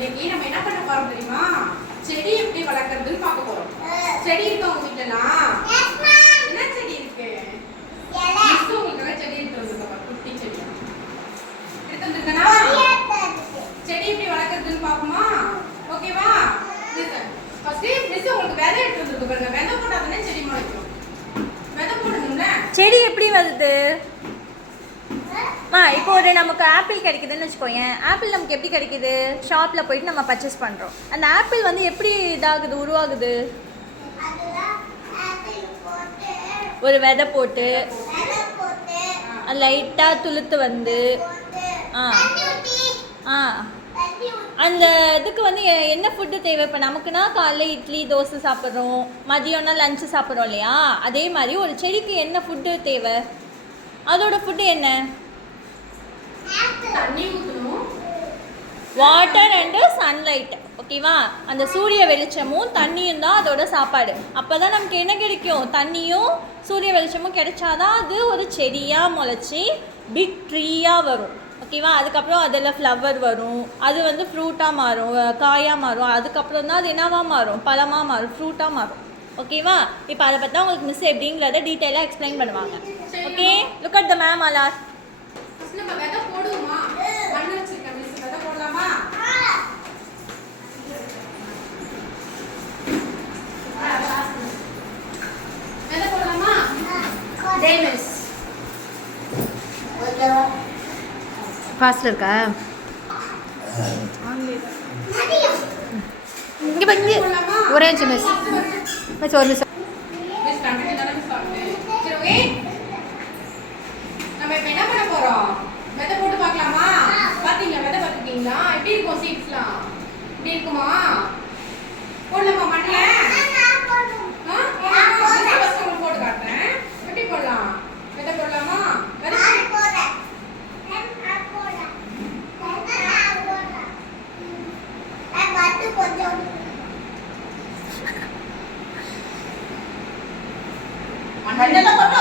இன்னைக்கு நம்ம என்ன பண்ண போறோம் தெரியுமா? செடி எப்படி வளர்க்கறதுன்னு பார்க்க போறோம். செடி இருக்கு உங்க வீட்லலாம்? என்ன செடி இருக்கு? மிஸ் உங்களுக்கு செடி எடுத்து வந்திருக்கா? குட்டி செடி எடுத்து வந்திருக்கனா? செடி எப்படி வளர்க்கறதுன்னு பாப்போமா? ஓகேவா? ஃபர்ஸ்ட் மிஸ் உங்களுக்கு விதை எடுத்து வந்திருக்கு பாருங்க. விதை போட்டா தானே செடி முளைக்கும். விதை போடணும்ல. செடி எப்படி வருது? இப்போ ஒரு நமக்கு ஆப்பிள் கிடைக்குதுன்னு வச்சுக்கோங்க. ஆப்பிள் நமக்கு எப்படி கிடைக்குது? ஷாப்பில் போயிட்டு நம்ம பர்ச்சேஸ் பண்ணுறோம். அந்த ஆப்பிள் வந்து எப்படி இதாகுது, உருவாகுது? ஒரு விதை போட்டு லைட்டாக துளுத்து வந்து அந்த இதுக்கு வந்து என்ன ஃபுட்டு தேவை? இப்போ நமக்குன்னா காலைல இட்லி தோசை சாப்பிட்றோம், மதியம்னா லஞ்சு சாப்பிட்றோம் இல்லையா? அதே மாதிரி ஒரு செடிக்கு என்ன ஃபுட்டு தேவை? அதோட ஃபுட்டு என்ன? தண்ணி ஊத்தணும், வாட்டர் அண்டு சன்லைட். ஓகேவா? அந்த சூரிய வெளிச்சமும் தண்ணியும் தான் அதோட சாப்பாடு. அப்போ தான் நமக்கு என்ன கிடைக்கும்? தண்ணியும் சூரிய வெளிச்சமும் கிடைச்சாதான் அது ஒரு செடியாக முளைச்சி பிக் ட்ரீயாக வரும். ஓகேவா? அதுக்கப்புறம் அதில் ஃப்ளவர் வரும், அது வந்து ஃப்ரூட்டாக மாறும், காயாக மாறும். அதுக்கப்புறம் தான் அது என்னவாக மாறும்? பழமாக மாறும், ஃப்ரூட்டாக மாறும். ஓகேவா? இப்போ அதை பற்றி உங்களுக்கு மிஸ் எப்படிங்கிறத டீட்டெயிலாக எக்ஸ்பிளைன் பண்ணுவாங்க. ஓகே, லுக் அட் த மேம் அலார். நம்ம விதை போடுவோமா? மண்ணு வச்சிருக்கேன் மிஸ், விதை போடலாமா? விதை போடலாமா? டே மிஸ் ஃபாஸ்ட் இருக்கா? இங்கே பண்ணி ஒரே நிமிஷம் மிஸ். மிஸ் ஒரு நிமிஷம். மிஸ் கண்டிப்பா தான மிஸ் ஆகுது. சரி ஓகே, நம்ம இப்போ என்ன பண்ண போறோம்? விதை போட்டு பார்க்கலாமா? பாத்தீங்களா? விதை பார்த்துட்டீங்களா? எப்படி இருக்கும் சீட்ஸ்லாம்? இப்படி இருக்குமா? போடலாமா மண்ணில்? ஃபர்ஸ்ட் உங்களுக்கு போட்டு காட்டுறேன். எப்படி போடலாம்? விதை போடலாமா? விதை மண்ணெல்லாம் போட்டோ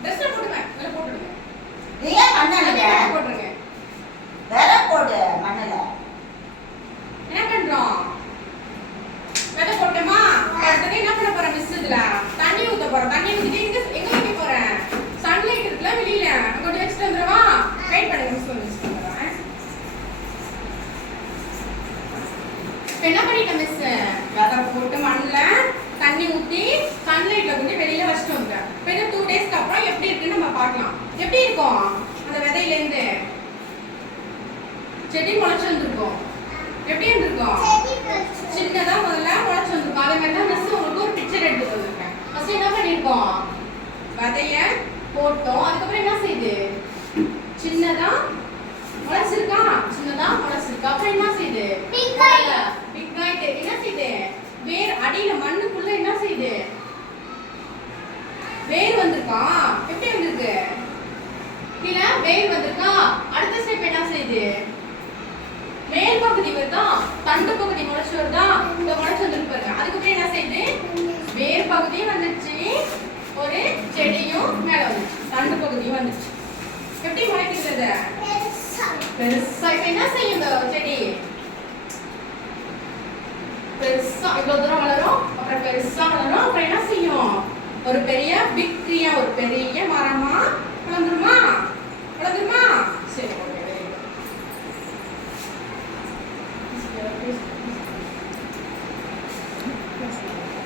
ட்ரெஸ்ல போடுங்க, மேல போட்டுடுங்க. நீங்க மண்ணெல்ல போடுங்க. வேற போடு மண்ணெல்ல. என்ன பண்றோம்? விதை போட்டோமா? அடுத்தது என்ன பண்ண போறோம் மிஸ்? இதுல தண்ணி ஊத்த போறோம். தண்ணி ஊத்திட்டு எங்க வைக்க போறேன்? சன்லைட் இருக்குல வெளியில, அங்க கொண்டு வச்சிட்டு வந்துறவா? வெயிட் பண்ணுங்க மிஸ், மிஸ் பண்றேன். என்ன பண்ணிட்டேன் மிஸ்? விதை போட்டு மண்ணுல தண்ணி ஊத்தி சன்லைட்ல கொண்டு வெளியில வச்சிட்டு வந்துட்டேன். இப்போ 2 டேஸ்க்கு அப்புறம் எப்படி இருக்குன்னு நம்ம பார்க்கலாம். எப்படி இருக்கும்? அந்த விதையில இருந்து செடி முளைச்சு வந்திருக்கும். எப்படி இருந்திருக்கும்? சின்னதா முதல்ல முளைச்சு வந்திருக்கும். அதே மாதிரி தான் மிஸ் உங்களுக்கு ஒரு பிக்சர் எடுத்து வந்திருக்கேன். ஃபர்ஸ்ட் என்ன பண்ணிருக்கோம்? விதைய போட்டோம். அதுக்கப்புறம் என்ன செய்யுது? சின்னதா முளைச்சிருக்கா? சின்னதா முளைச்சிருக்கா. அப்புறம் என்ன செய்யுது? பிக் ஆயிட்டு என்ன செய்யுது? வேர் அடியில மண்ணுக்குள்ள என்ன செய்யுது? வேர் வந்திருக்கா? எப்படி வந்திருக்கு? கீழே வேர் வந்திருக்கா? அடுத்த ஸ்டெப் என்ன செய்யுது? மேல் பகுதி வருதா? தண்டு பகுதி முளைச்சு வருதா? இந்த முளைச்சு வந்துருக்கு பாருங்க. அதுக்கப்புறம் என்ன செய்யுது? வேர் பகுதியும் வந்துருச்சு, ஒரு செடியும் மேல வந்துச்சு, தண்டு பகுதியும் வந்துச்சு. எப்படி முளைக்கிறது? பெருசா. இப்ப என்ன செய்யும் இந்த செடி? பெருசா இவ்வளவு தூரம் வளரும், அப்புறம் பெருசா வளரும், அப்புறம் என்ன செய்யும்? ஒரு பெரிய பிக் ட்ரீயா, ஒரு பெரிய மரமா வளர்ந்துருமா? வளர்ந்துருமா? சரி ஓகே,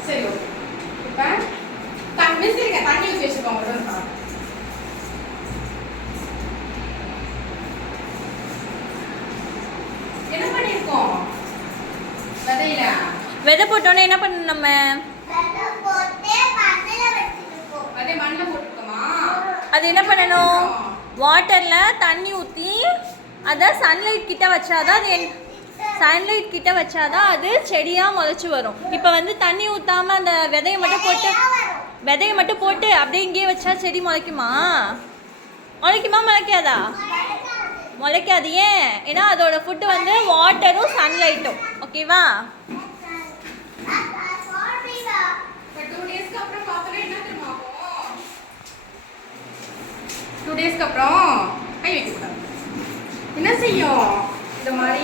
சரி ஓகே. இப்ப தண்ணி சரிங்க, தண்ணி ஊற்றி வச்சுக்கோங்க. என்ன பண்ணிருக்கோம்? விதையில விதை போட்டோன்னே என்ன பண்ணணும்? நம்ம அதே மண்ணில் போட்டுருக்கோமா? அது என்ன பண்ணணும்? வாட்டரில் தண்ணி ஊற்றி அதை சன்லைட் கிட்ட வச்சாதான் அது சன்லைட் கிட்ட வச்சாதான் அது செடியாக முளைச்சி வரும். இப்போ வந்து தண்ணி ஊற்றாமல் அந்த விதையை மட்டும் போட்டு அப்படியே இங்கேயே வச்சா செடி முளைக்குமா? முளைக்காதா? முளைக்காது. ஏன்? ஏன்னா அதோட ஃபுட்டு வந்து வாட்டரும் சன்லைட்டும். ஓகேவா? 2 டேஸ்க்கு அப்புறம் பார்த்தா என்ன தெரியுமா ஆகும்? 2 டேஸ்க்கு அப்புறம் கை வைக்க கூடாது. என்ன செய்யும்? இந்த மாதிரி